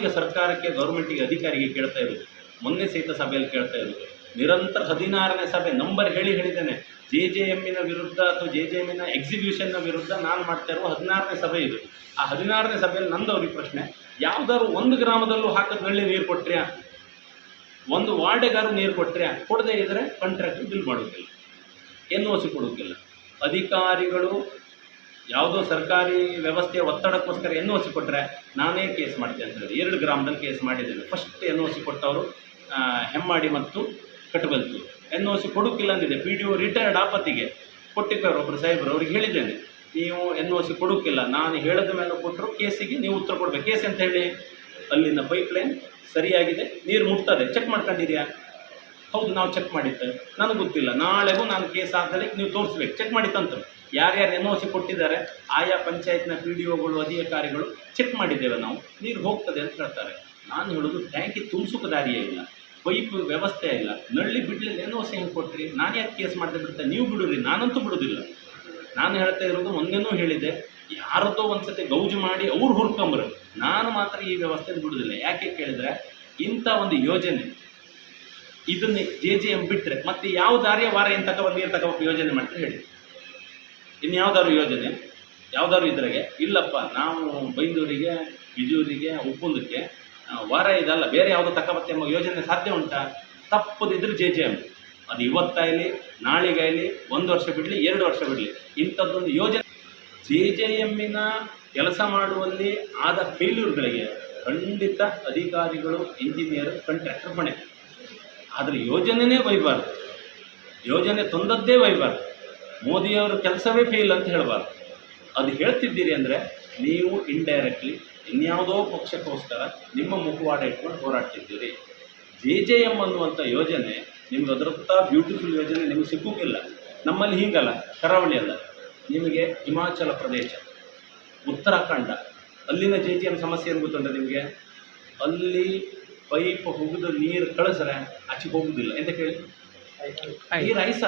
ನಾವೀಗ ಸರ್ಕಾರಕ್ಕೆ ಗೌರ್ಮೆಂಟಿಗೆ ಅಧಿಕಾರಿಗೆ ಕೇಳ್ತಾ ಇರೋದು, ಮೊನ್ನೆ ಸಹಿತ ಸಭೆಯಲ್ಲಿ ಕೇಳ್ತಾ ಇರೋದು, ನಿರಂತರ 16ನೇ ಸಭೆ ನಂಬರ್ ಹೇಳಿದ್ದೇನೆ. JJMನ ವಿರುದ್ಧ ಅಥವಾ JJMನ ಎಕ್ಸಿಕ್ಯೂಷನ್ನ ವಿರುದ್ಧ ನಾನು ಮಾಡ್ತಾ ಇರುವ 16ನೇ ಸಭೆ ಇದು. ಆ 16ನೇ ಸಭೆಯಲ್ಲಿ ನಂದು ಅವ್ರಿಗೆ ಪ್ರಶ್ನೆ, ಯಾವುದಾದ್ರು ಒಂದು ಗ್ರಾಮದಲ್ಲೂ ಹಾಕದ ನಲ್ಲಿ ನೀರು ಕೊಟ್ರ್ಯಾ, ಒಂದು ವಾರ್ಡೆಗಾರು ನೀರು ಕೊಟ್ರ್ಯಾ? ಕೊಡದೇ ಇದ್ದರೆ ಕಾಂಟ್ರಾಕ್ಟ್ ಬಿಲ್ ಮಾಡೋದಿಲ್ಲ, NOC ಕೊಡೋದಿಲ್ಲ. ಅಧಿಕಾರಿಗಳು ಯಾವುದೋ ಸರ್ಕಾರಿ ವ್ಯವಸ್ಥೆಯ ಒತ್ತಡಕ್ಕೋಸ್ಕರ NOC ಕೊಟ್ಟರೆ ನಾನೇ ಕೇಸ್ ಮಾಡ್ತೇನೆ ಅಂತ ಹೇಳಿ 2 ಗ್ರಾಮದಲ್ಲಿ ಕೇಸ್ ಮಾಡಿದ್ದೇನೆ. ಫಸ್ಟ್ NOC ಕೊಟ್ಟವರು ಹೆಮ್ಮಾಡಿ ಮತ್ತು ಕಟಬಲ್ತೂರು. NOC ಕೊಡೋಕ್ಕಿಲ್ಲ ಅಂದಿದೆ. PDO ರಿಟೈರ್ಡ್ ಆಪತ್ತಿಗೆ ಕೊಟ್ಟಿದ್ದಾರೆ ಒಬ್ಬರು ಸಾಹೇಬರು, ಅವ್ರಿಗೆ ಹೇಳಿದ್ದೇನೆ, ನೀವು NOC ಕೊಡೋಕ್ಕಿಲ್ಲ, ನಾನು ಹೇಳಿದ ಮೇಲೆ ಕೊಟ್ಟರು ಕೇಸಿಗೆ ನೀವು ಉತ್ತರ ಕೊಡಬೇಕು. ಕೇಸ್ ಅಂತ ಹೇಳಿ, ಅಲ್ಲಿನ ಪೈಪ್ಲೈನ್ ಸರಿಯಾಗಿದೆ, ನೀರು ಮುಟ್ತದೆ, ಚೆಕ್ ಮಾಡ್ಕೊಂಡಿದ್ಯಾ? ಹೌದು, ನಾವು ಚೆಕ್ ಮಾಡಿದ್ದೆ, ನನಗೆ ಗೊತ್ತಿಲ್ಲ, ನಾಳೆಗೂ ನಾನು ಕೇಸ್ ಹಾಕಲಿ, ನೀವು ತೋರಿಸ್ಬೇಕು, ಚೆಕ್ ಮಾಡಿತ್ತಂತ. ಯಾರ್ಯಾರು NOC ಕೊಟ್ಟಿದ್ದಾರೆ ಆಯಾ ಪಂಚಾಯತ್ನ PDOಗಳು ಅಧಿಕಾರಿಗಳು ಚೆಕ್ ಮಾಡಿದ್ದೇವೆ ನಾವು, ನೀರು ಹೋಗ್ತದೆ ಅಂತ ಹೇಳ್ತಾರೆ. ನಾನು ಹೇಳೋದು, ಟ್ಯಾಂಕಿ ತುಂಬಿಸೋಕೆ ದಾರಿಯೇ ಇಲ್ಲ, ಪೈಪ್ ವ್ಯವಸ್ಥೆ ಇಲ್ಲ, ನಳ್ಳಿ ಬಿಡಲಿಲ್ಲ, NOC ಹೆಂಗೆ ಕೊಟ್ರಿ? ನಾನು ಯಾಕೆ ಕೇಸ್ ಮಾಡದೆ ಬಿಡ್ತಾ? ನೀವು ಬಿಡುರಿ, ನಾನಂತೂ ಬಿಡೋದಿಲ್ಲ. ನಾನು ಹೇಳ್ತಾ ಇರೋದು, ಮೊನ್ನೆನೂ ಹೇಳಿದೆ, ಯಾರದ್ದೋ ಒಂದು ಸತಿ ಗೌಜು ಮಾಡಿ ಅವ್ರು ಹುರ್ಕೊಂಬರು, ನಾನು ಮಾತ್ರ ಈ ವ್ಯವಸ್ಥೆನ ಬಿಡೋದಿಲ್ಲ. ಯಾಕೆ ಕೇಳಿದರೆ, ಇಂಥ ಒಂದು ಯೋಜನೆ ಇದನ್ನೇ JJM ಬಿಟ್ಟರೆ ಮತ್ತೆ ಯಾವ ದಾರಿಯ ವಾರ ಏನು ತಗೊಬಂದು ನೀರು ತಗೋಬೇಕು ಯೋಜನೆ ಮಾಡ್ತಾರೆ ಹೇಳಿ? ಇನ್ಯಾವುದಾದ್ರು ಯೋಜನೆ ಯಾವುದಾದ್ರು ಇದ್ರಾಗೆ ಇಲ್ಲಪ್ಪ, ನಾವು ಬೈಂದೂರಿಗೆ, ಬಿಜೂರಿಗೆ, ಉಪ್ಪುಂದಕ್ಕೆ ವಾರ ಇದಲ್ಲ, ಬೇರೆ ಯಾವುದೋ ತಗೋಬತ್ತೆ ಎಂಬ ಯೋಜನೆ ಸಾಧ್ಯ ಉಂಟಾ? ತಪ್ಪದಿದ್ರೆ JJM ಅದು ಇವತ್ತಾಗಲಿ ನಾಳೆಗಾಗಲಿ 1 ವರ್ಷ ಬಿಡಲಿ 2 ವರ್ಷ ಬಿಡಲಿ, ಇಂಥದ್ದೊಂದು ಯೋಜನೆ JJMನ ಕೆಲಸ ಮಾಡುವಲ್ಲಿ ಆದ ಫೇಲ್ಯೂರ್ಗಳಿಗೆ ಖಂಡಿತ ಅಧಿಕಾರಿಗಳು, ಇಂಜಿನಿಯರ್, ಕಾಂಟ್ರಾಕ್ಟರ್ ಹೊಣೆ. ಆದರೆ ಯೋಜನೆನೇ ಬೈಬಾರ್ದು, ಯೋಜನೆ ತಂದದ್ದೇ ಬೈಬಾರ್ದು, ಮೋದಿಯವರ ಕೆಲಸವೇ ಫೇಲ್ ಅಂತ ಹೇಳಬಾರ್ದು. ಅದು ಹೇಳ್ತಿದ್ದೀರಿ ಅಂದರೆ ನೀವು ಇಂಡೈರೆಕ್ಟ್ಲಿ ಇನ್ಯಾವುದೋ ಪಕ್ಷಕ್ಕೋಸ್ಕರ ನಿಮ್ಮ ಮುಖವಾಡ ಇಟ್ಕೊಂಡು ಹೋರಾಡ್ತಿದ್ದೀರಿ. JJM ಅನ್ನುವಂಥ ಯೋಜನೆ ನಿಮ್ಗೆ ಅದರತ್ತ ಬ್ಯೂಟಿಫುಲ್ ಯೋಜನೆ ನಿಮಗೆ ಸಿಕ್ಕೋಕ್ಕಿಲ್ಲ. ನಮ್ಮಲ್ಲಿ ಹೀಗಲ್ಲ, ಕರಾವಳಿ ಅಲ್ಲ, ನಿಮಗೆ ಹಿಮಾಚಲ ಪ್ರದೇಶ, ಉತ್ತರಾಖಂಡ, ಅಲ್ಲಿನ JJM ಸಮಸ್ಯೆ ಏನು ಗೊತ್ತುಂಟ ನಿಮಗೆ? ಅಲ್ಲಿ ಪೈಪ್ ಹೋಗಿದ ನೀರು ಕಳಿಸ್ರೆ ಆಚೆಗೆ ಹೋಗುವುದಿಲ್ಲ. ಎಂತ ಕೇಳಿ, ನೀರು ಐಸ.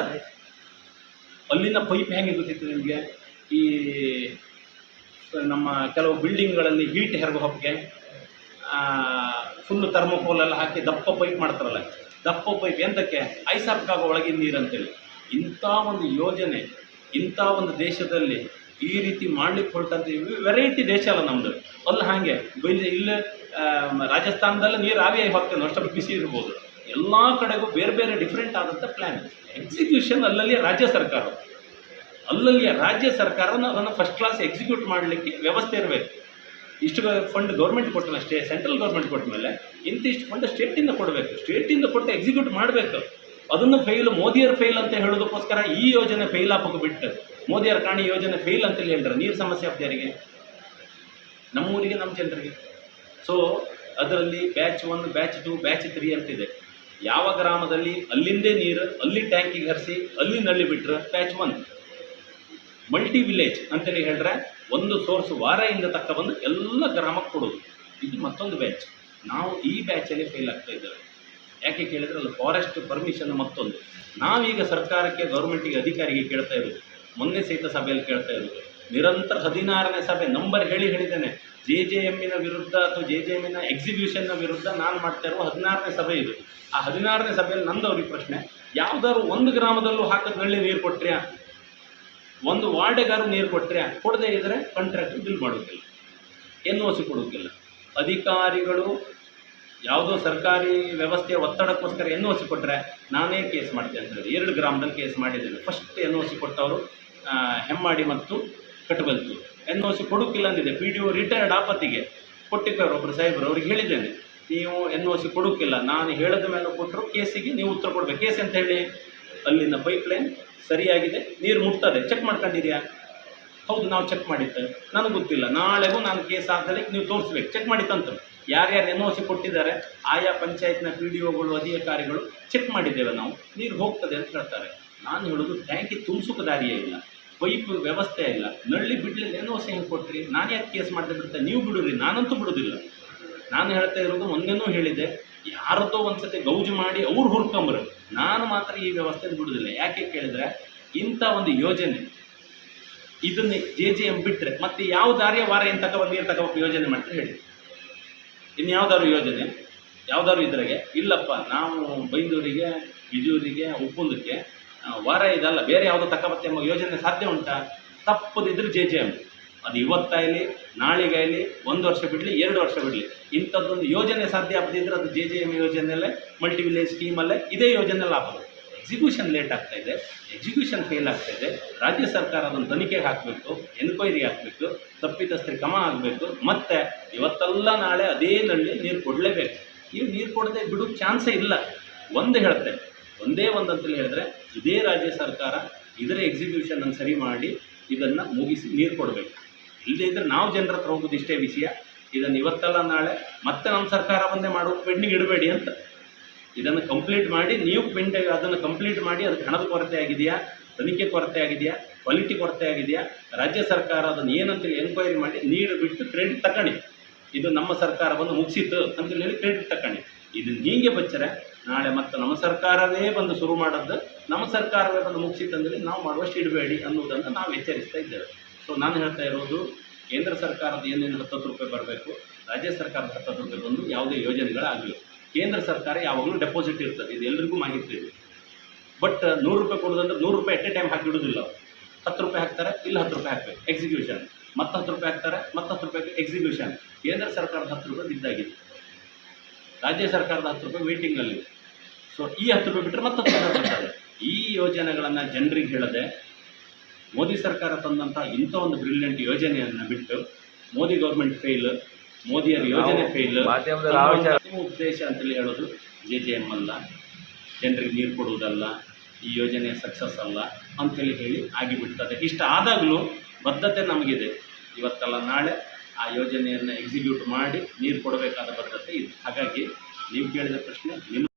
ಅಲ್ಲಿನ ಪೈಪ್ ಹೆಂಗೆ ಗೊತ್ತಿತ್ತು ನಿಮಗೆ? ಈ ನಮ್ಮ ಕೆಲವು ಬಿಲ್ಡಿಂಗ್ಗಳಲ್ಲಿ ಹೀಟ್ ಹೆರಗೋ ಹೊತ್ತಿಗೆ ಫುಲ್ಲು ಥರ್ಮೋಕೋಲೆಲ್ಲ ಹಾಕಿ ದಪ್ಪ ಪೈಪ್ ಮಾಡ್ತಾರಲ್ಲ, ದಪ್ಪ ಪೈಪ್ ಎಂತಕ್ಕೆ? ಐಸಾಕ್ಕಾಗೋ ಒಳಗಿನ ನೀರು ಅಂತೇಳಿ. ಇಂಥ ಒಂದು ಯೋಜನೆ ಇಂಥ ಒಂದು ದೇಶದಲ್ಲಿ ಈ ರೀತಿ ಮಾಡಲಿಕ್ಕೆ ಹೊರಟಂತ ವೆರೈಟಿ ದೇಶ ಅಲ್ಲ ನಮ್ಮದು. ಅಲ್ಲಿ ಹಾಗೆ ಇಲ್ಲಿ ರಾಜಸ್ಥಾನದಲ್ಲಿ ನೀರು ಆವಿಯಾಗಿ ಹೋಗ್ತದೆ, ಅಷ್ಟು ಬಿಸಿ ಇರ್ಬೋದು. ಎಲ್ಲ ಕಡೆಗೂ ಬೇರೆ ಬೇರೆ ಡಿಫ್ರೆಂಟ್ ಆದಂಥ ಪ್ಲ್ಯಾನ್. ಎಕ್ಸಿಕ್ಯೂಷನ್ ಅಲ್ಲಲ್ಲಿಯ ರಾಜ್ಯ ಸರ್ಕಾರ, ಅಲ್ಲಲ್ಲಿಯ ರಾಜ್ಯ ಸರ್ಕಾರನ ಅದನ್ನು ಫಸ್ಟ್ ಕ್ಲಾಸ್ ಎಕ್ಸಿಕ್ಯೂಟ್ ಮಾಡಲಿಕ್ಕೆ ವ್ಯವಸ್ಥೆ ಇರಬೇಕು. ಇಷ್ಟು ಫಂಡ್ ಗೌರ್ಮೆಂಟ್ ಕೊಟ್ಟಲ್ಲ, ಸೆಂಟ್ರಲ್ ಗೌರ್ಮೆಂಟ್ ಕೊಟ್ಟ ಮೇಲೆ ಇಂತಿಷ್ಟು ಫಂಡ್ ಸ್ಟೇಟಿಂದ ಕೊಡಬೇಕು, ಸ್ಟೇಟಿಂದ ಕೊಟ್ಟು ಎಕ್ಸಿಕ್ಯೂಟ್ ಮಾಡಬೇಕು. ಅದನ್ನು ಫೇಲ್, ಮೋದಿಯವ್ರ ಫೇಲ್ ಅಂತ ಹೇಳೋದಕ್ಕೋಸ್ಕರ ಈ ಯೋಜನೆ ಫೇಲ್ ಹಾಕೋಕೆ ಬಿಟ್ಟು ಮೋದಿಯವ್ರ ಕಾಣಿ ಯೋಜನೆ ಫೇಲ್ ಅಂತೇಳಿ ಹೇಳಿದ್ರೆ ನೀರು ಸಮಸ್ಯೆ ಆಗ್ತಾರಿಗೆ ನಮ್ಮೂರಿಗೆ, ನಮ್ಮ ಜನರಿಗೆ. ಸೊ ಅದರಲ್ಲಿ ಬ್ಯಾಚ್ 1, ಬ್ಯಾಚ್ 2, ಬ್ಯಾಚ್ 3 ಅಂತಿದೆ. ಯಾವ ಗ್ರಾಮದಲ್ಲಿ ಅಲ್ಲಿಂದೇ ನೀರು ಅಲ್ಲಿ ಟ್ಯಾಂಕಿಗೆ ಹರಿಸಿ ಅಲ್ಲಿ ನಲ್ಲಿ ಬಿಟ್ಟರೆ ಬ್ಯಾಚ್ 1. ಮಲ್ಟಿ ವಿಲೇಜ್ ಅಂತೇಳಿ ಹೇಳಿದ್ರೆ ಒಂದು ಸೋರ್ಸ್ ವಾರದಿಂದ ತಕ್ಕ ಬಂದು ಎಲ್ಲ ಗ್ರಾಮಕ್ಕೆ ಕೊಡೋದು, ಇದು ಮತ್ತೊಂದು ಬ್ಯಾಚ್. ನಾವು ಈ ಬ್ಯಾಚಲ್ಲಿ ಫೇಲ್ ಆಗ್ತಾ ಇದ್ದೇವೆ. ಯಾಕೆ ಕೇಳಿದರೆ ಅಲ್ಲಿ ಫಾರೆಸ್ಟ್ ಪರ್ಮಿಷನ್ ಮತ್ತೊಂದು. ನಾವೀಗ ಸರ್ಕಾರಕ್ಕೆ ಗೌರ್ಮೆಂಟಿಗೆ ಅಧಿಕಾರಿಗೆ ಕೇಳ್ತಾ ಇರೋದು, ಮೊನ್ನೆ ಸಹಿತ ಸಭೆಯಲ್ಲಿ ಕೇಳ್ತಾ ಇರೋದು, ನಿರಂತರ 16ನೇ ಸಭೆ ನಂಬರ್ ಹೇಳಿದ್ದೇನೆ. JJMನ ವಿರುದ್ಧ ಅಥವಾ JJMನ ಎಕ್ಸಿಕ್ಯೂಷನ್ನ ವಿರುದ್ಧ ನಾನು ಮಾಡ್ತಾ ಇರುವ 16ನೇ ಸಭೆ ಇದು. ಆ 16ನೇ ಸಭೆಯಲ್ಲಿ ನಂದು ಅವ್ರಿಗೆ ಪ್ರಶ್ನೆ, ಯಾವುದಾದ್ರು ಒಂದು ಗ್ರಾಮದಲ್ಲೂ ಹಾಕದ ನಲ್ಲಿ ನೀರು ಕೊಟ್ರ್ಯಾ, ಒಂದು ವಾರ್ಡೆಗಾರು ನೀರು ಕೊಟ್ರ್ಯಾ? ಕೊಡದೇ ಇದ್ದರೆ ಕಾಂಟ್ರಾಕ್ಟ್ ಬಿಲ್ ಮಾಡೋದಿಲ್ಲ, NOC ಕೊಡೋಕ್ಕಿಲ್ಲ. ಅಧಿಕಾರಿಗಳು ಯಾವುದೋ ಸರ್ಕಾರಿ ವ್ಯವಸ್ಥೆಯ ಒತ್ತಡಕ್ಕೋಸ್ಕರ NOC ಕೊಟ್ಟರೆ ನಾನೇ ಕೇಸ್ ಮಾಡ್ತೇನೆ ಅಂತ ಹೇಳಿ 2 ಗ್ರಾಮದಲ್ಲಿ ಕೇಸ್ ಮಾಡಿದ್ದೇನೆ. ಫಸ್ಟ್ NOC ಕೊಟ್ಟವರು ಹೆಮ್ಮಾಡಿ ಮತ್ತು ಕಟಬಲ್ತೂರು. NOC ಕೊಡೋಕ್ಕಿಲ್ಲ ಅಂದಿದೆ. PDO ರಿಟೈರ್ಡ್ ಆಪತ್ತಿಗೆ ಕೊಟ್ಟಿದ್ದಾರೆ ಒಬ್ಬರು ಸಾಹೇಬರು, ಅವ್ರಿಗೆ ಹೇಳಿದ್ದೇನೆ, ನೀವು NOC ಕೊಡೋಕ್ಕಿಲ್ಲ, ನಾನು ಹೇಳಿದ ಮೇಲೆ ಕೊಟ್ಟರು ಕೇಸಿಗೆ ನೀವು ಉತ್ತರ ಕೊಡಬೇಕು. ಕೇಸ್ ಅಂತ ಹೇಳಿ, ಅಲ್ಲಿನ ಪೈಪ್ಲೈನ್ ಸರಿಯಾಗಿದೆ, ನೀರು ಮುಟ್ತದೆ, ಚೆಕ್ ಮಾಡ್ಕೊಂಡಿದ್ಯಾ? ಹೌದು, ನಾವು ಚೆಕ್ ಮಾಡಿದ್ದೆ, ನನಗೆ ಗೊತ್ತಿಲ್ಲ, ನಾಳೆಗೂ ನಾನು ಕೇಸ್ ಹಾಕಲಿ, ನೀವು ತೋರಿಸ್ಬೇಕು, ಚೆಕ್ ಮಾಡಿತ್ತಂತ. ಯಾರ್ಯಾರು NOC ಕೊಟ್ಟಿದ್ದಾರೆ ಆಯಾ ಪಂಚಾಯತ್ನ PDOಗಳು ಅಧಿಕಾರಿಗಳು ಚೆಕ್ ಮಾಡಿದ್ದೇವೆ ನಾವು, ನೀರು ಹೋಗ್ತದೆ ಅಂತ ಹೇಳ್ತಾರೆ. ನಾನು ಹೇಳೋದು, ಟ್ಯಾಂಕಿ ತುಂಬಿಸೋಕೆ ದಾರಿಯೇ ಇಲ್ಲ, ಪೈಪ್ ವ್ಯವಸ್ಥೆ ಇಲ್ಲ, ನಳ್ಳಿ ಬಿಡಲಿಲ್ಲ, NOC ಹೆಂಗೆ ಕೊಟ್ರಿ? ನಾನು ಯಾಕೆ ಕೇಸ್ ಮಾಡದೆ ಬಿಡ್ತಾ? ನೀವು ಬಿಡುರಿ, ನಾನಂತೂ ಬಿಡೋದಿಲ್ಲ. ನಾನು ಹೇಳ್ತಾ ಇರೋದು, ಮೊನ್ನೆನೂ ಹೇಳಿದೆ, ಯಾರದ್ದೋ ಒಂದು ಸತಿ ಗೌಜು ಮಾಡಿ ಅವ್ರು ಹುರ್ಕೊಂಬರು, ನಾನು ಮಾತ್ರ ಈ ವ್ಯವಸ್ಥೆನ ಬಿಡೋದಿಲ್ಲ. ಯಾಕೆ ಕೇಳಿದರೆ, ಇಂಥ ಒಂದು ಯೋಜನೆ ಇದನ್ನೇ JJM ಬಿಟ್ಟರೆ ಮತ್ತೆ ಯಾವ ದಾರಿಯ ವಾರ ಏನು ತಗೊಬಂದು ನೀರು ತಗೋಬೇಕು ಯೋಜನೆ ಮಾಡ್ತಾರೆ ಹೇಳಿ? ಇನ್ಯಾವುದಾದ್ರು ಯೋಜನೆ ಯಾವ್ದಾದ್ರು ಇದ್ರಾಗೆ ಇಲ್ಲಪ್ಪ ನಾವು ಬೈಂದೂರಿಗೆ ಬಿಜೂರಿಗೆ ಉಪ್ಪುಂದಕ್ಕೆ ವಾರ ಇದಲ್ಲ ಬೇರೆ ಯಾವುದೋ ತಕ್ಕಬತ್ತೆ ಎಂಬ ಯೋಜನೆ ಸಾಧ್ಯ ಉಂಟಾ? ತಪ್ಪದಿದ್ರೆ JJM ಅದು ಇವತ್ತಾಗಲಿ ನಾಳೆಗಾಗಲಿ 1 ವರ್ಷ ಬಿಡಲಿ 2 ವರ್ಷ ಬಿಡಲಿ ಇಂಥದ್ದೊಂದು ಯೋಜನೆ ಸಾಧ್ಯ ಆಗದಿದ್ದರೆ ಅದು JJM ಯೋಜನೆಯಲ್ಲೇ ಮಲ್ಟಿ ವಿಲೇಜ್ ಸ್ಕೀಮಲ್ಲೇ ಇದೇ ಯೋಜನೆಯಲ್ಲಿ ಹಾಕೋದು. ಎಕ್ಸಿಕ್ಯೂಷನ್ ಲೇಟ್ ಆಗ್ತಾ ಇದೆ, ಎಕ್ಸಿಕ್ಯೂಷನ್ ಫೇಲ್ ಆಗ್ತಾ ಇದೆ. ರಾಜ್ಯ ಸರ್ಕಾರ ಅದನ್ನು ತನಿಖೆಗೆ ಹಾಕಬೇಕು, ಎನ್ಕ್ವೈರಿಗೆ ಹಾಕಬೇಕು, ತಪ್ಪಿತಸ್ಥರಿಗೆ ಕ್ರಮ ಆಗಬೇಕು. ಮತ್ತು ಇವತ್ತೆಲ್ಲ ನಾಳೆ ಅದೇ ನಲ್ಲಿ ನೀರು ಕೊಡಲೇಬೇಕು. ನೀವು ನೀರು ಕೊಡದೆ ಬಿಡೋ ಚಾನ್ಸೇ ಇಲ್ಲ. ಒಂದು ಹೇಳ್ತೇನೆ, ಒಂದೇ ಒಂದು ಅಂತೇಳಿ ಹೇಳಿದ್ರೆ ಇದೇ ರಾಜ್ಯ ಸರ್ಕಾರ ಇದರ ಎಕ್ಸಿಕ್ಯೂಷನನ್ನು ಸರಿ ಮಾಡಿ ಇದನ್ನು ಮುಗಿಸಿ ನೀರು ಕೊಡಬೇಕು. ಇಲ್ಲದೇ ಇದ್ದರೆ ನಾವು ಜನರ ಹತ್ರ ಹೋಗೋದು ಇಷ್ಟೇ ವಿಷಯ. ಇದನ್ನು ಇವತ್ತೆಲ್ಲ ನಾಳೆ ಮತ್ತೆ ನಮ್ಮ ಸರ್ಕಾರ ಬಂದೇ ಮಾಡೋ ಪೆಂಡಿಂಗ್ ಇಡಬೇಡಿ ಅಂತ. ಇದನ್ನು ಕಂಪ್ಲೀಟ್ ಮಾಡಿ, ನೀವು ಅದನ್ನು ಕಂಪ್ಲೀಟ್ ಮಾಡಿ. ಅದಕ್ಕೆ ಹಣದ ಕೊರತೆ ಆಗಿದೆಯಾ, ತನಿಖೆ ಕೊರತೆ ಆಗಿದೆಯಾ, ಕ್ವಾಲಿಟಿ ಕೊರತೆ ಆಗಿದೆಯಾ, ರಾಜ್ಯ ಸರ್ಕಾರ ಅದನ್ನು ಏನಂತೇಳಿ ಎನ್ಕ್ವೈರಿ ಮಾಡಿ ನೀರು ಬಿಟ್ಟು ಕ್ರೆಡಿಟ್ ತಗೊಳ್ಳಿ. ಇದು ನಮ್ಮ ಸರ್ಕಾರ ಬಂದು ಮುಗಿಸಿತ್ತು ಅಂತೇಳಿ ಹೇಳಿ ಕ್ರೆಡಿಟ್ ತಗೊಳ್ಳಿ. ಇದು ಹೀಗೆ ಬಚ್ಚರೆ ನಾಳೆ ಮತ್ತೆ ನಮ್ಮ ಸರ್ಕಾರವೇ ಬಂದು ಶುರು ಮಾಡೋದು, ನಮ್ಮ ಸರ್ಕಾರವೇ ಬಂದು ಮುಗಿಸಿತ್ತಂದರೆ ನಾವು ಮಾಡುವಷ್ಟು ಇಡಬೇಡಿ ಅನ್ನೋದನ್ನು ನಾವು ಎಚ್ಚರಿಸ್ತಾ ಇದ್ದೇವೆ. ಸೊ ನಾನು ಹೇಳ್ತಾ ಇರೋದು, ಕೇಂದ್ರ ಸರ್ಕಾರದ ಏನೇನು 10 ರೂಪಾಯಿ ಬರಬೇಕು, ರಾಜ್ಯ ಸರ್ಕಾರದ 10 ರೂಪಾಯಿ ಬಂದು ಯಾವುದೇ ಯೋಜನೆಗಳಾಗಲಿ. ಕೇಂದ್ರ ಸರ್ಕಾರ ಯಾವಾಗಲೂ ಡೆಪಾಸಿಟ್ ಇರ್ತದೆ, ಇದು ಎಲ್ರಿಗೂ ಮಾಹಿತಿ ಇದೆ. ಬಟ್ 100 ರೂಪಾಯಿ ಕೊಡೋದಂದ್ರೆ 100 ರೂಪಾಯಿ ಎಟ್ ಎ ಟೈಮ್ ಹಾಕಿಬಿಡೋದಿಲ್ಲ. 10 ರೂಪಾಯಿ ಹಾಕ್ತಾರೆ, ಇಲ್ಲ 10 ರೂಪಾಯಿ ಹಾಕಬೇಕು ಎಕ್ಸಿಕ್ಯೂಷನ್, ಮತ್ತೆ 10 ರೂಪಾಯಿ ಹಾಕ್ತಾರೆ, ಮತ್ತೆ 10 ರೂಪಾಯಿ ಎಕ್ಸಿಕ್ಯೂಷನ್. ಕೇಂದ್ರ ಸರ್ಕಾರದ 10 ರೂಪಾಯಿ ಬಿದ್ದಾಗಿದೆ, ರಾಜ್ಯ ಸರ್ಕಾರದ 10 ರೂಪಾಯಿ ವೇಟಿಂಗಲ್ಲಿ. ಸೊ ಈ 10 ರೂಪಾಯಿ ಬಿಟ್ಟರೆ ಮತ್ತೆ 10 ರೂಪಾಯಿ ಬರ್ತಾರೆ. ಈ ಯೋಜನೆಗಳನ್ನು ಜನರಿಗೆ ಹೇಳದೆ ಮೋದಿ ಸರ್ಕಾರ ತಂದಂಥ ಇಂಥ ಒಂದು ಬ್ರಿಲಿಯಂಟ್ ಯೋಜನೆಯನ್ನು ಬಿಟ್ಟು ಮೋದಿ ಗೌರ್ಮೆಂಟ್ ಫೇಲ್, ಮೋದಿಯರ ಯೋಜನೆ ಫೇಲ್, ನಿಮ್ಮ ಉದ್ದೇಶ ಅಂತೇಳಿ ಹೇಳೋದು JJM ಅಲ್ಲ, ಜನರಿಗೆ ನೀರು ಕೊಡುವುದಲ್ಲ, ಈ ಯೋಜನೆ ಸಕ್ಸಸ್ ಅಲ್ಲ ಅಂಥೇಳಿ ಹೇಳಿ ಆಗಿಬಿಡ್ತದೆ. ಇಷ್ಟ ಆದಾಗಲೂ ಬದ್ಧತೆ ನಮಗಿದೆ. ಇವತ್ತಲ್ಲ ನಾಳೆ ಆ ಯೋಜನೆಯನ್ನು ಎಕ್ಸಿಕ್ಯೂಟ್ ಮಾಡಿ ನೀರು ಕೊಡಬೇಕಾದ ಬದ್ಧತೆ ಇದೆ. ಹಾಗಾಗಿ ನೀವು ಕೇಳಿದ ಪ್ರಶ್ನೆ ನಿಮ್ಮ